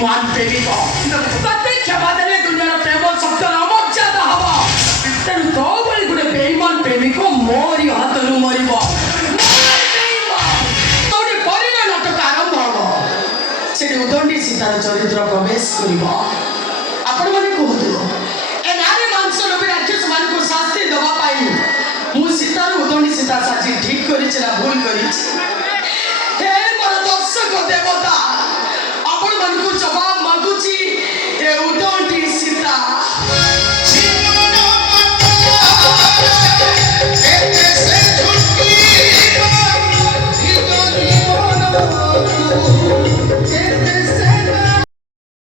बेईमान प्रेमिक प्रत्येक क्षमादेले दुनिया प्रेम शब्द अमर्यादा हम तेणु तो भाई गोटे बेईमान प्रेमिक मोरी हाथ मर नाटक आरंभ हम से उदंडी सीतार चरित्र प्रवेश कर नारी मांस लोभी राक्षस मान शास्ति दवाई मु सीतार उदंडी सीता साजी ठीक कर भूल कर दर्शक देवता आपण मन को जवाब मागुची ए उदंडी सीता This